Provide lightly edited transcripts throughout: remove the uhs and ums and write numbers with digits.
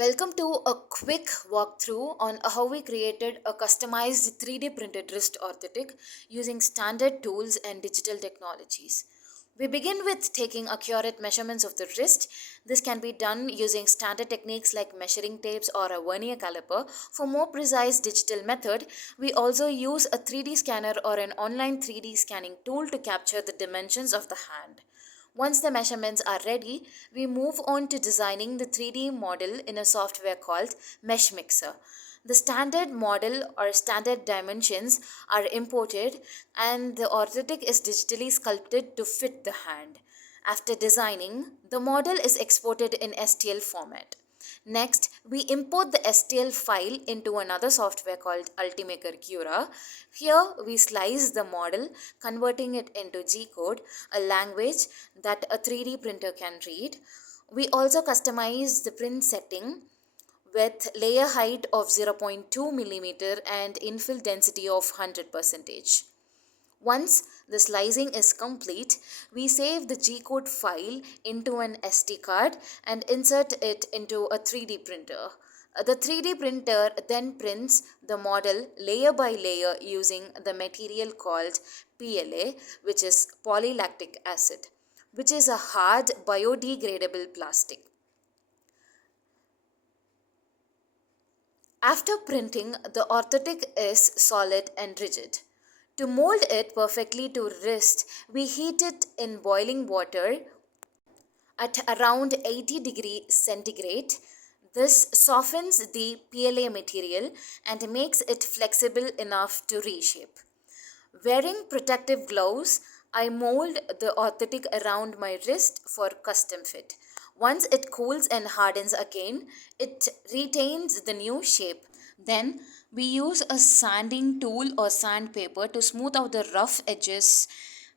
Welcome to a quick walkthrough on how we created a customized 3D printed wrist orthotic using standard tools and digital technologies. We begin with taking accurate measurements of the wrist. This can be done using standard techniques like measuring tapes or a vernier caliper. For more precise digital method, we also use a 3D scanner or an online 3D scanning tool to capture the dimensions of the hand. Once the measurements are ready, we move on to designing the 3D model in a software called Mesh Mixer. The standard model or standard dimensions are imported and the orthotic is digitally sculpted to fit the hand. After designing, the model is exported in STL format. Next, we import the STL file into another software called Ultimaker Cura. Here, we slice the model, converting it into G code, a language that a 3D printer can read. We also customize the print setting with layer height of 0.2 millimeter and infill density of 100%. Once the slicing is complete, we save the G-code file into an SD card and insert it into a 3D printer. The 3D printer then prints the model layer by layer using the material called PLA, which is polylactic acid, which is a hard biodegradable plastic. After printing, the orthotic is solid and rigid. To mold it perfectly to wrist, we heat it in boiling water at around 80 degrees centigrade. This softens the PLA material and makes it flexible enough to reshape. Wearing protective gloves, I mold the orthotic around my wrist for custom fit. Once it cools and hardens again, it retains the new shape. Then we use a sanding tool or sandpaper to smooth out the rough edges,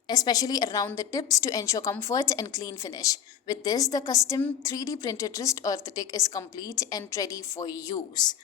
especially around the tips to ensure comfort and clean finish. With this, the custom 3D printed wrist orthotic is complete and ready for use.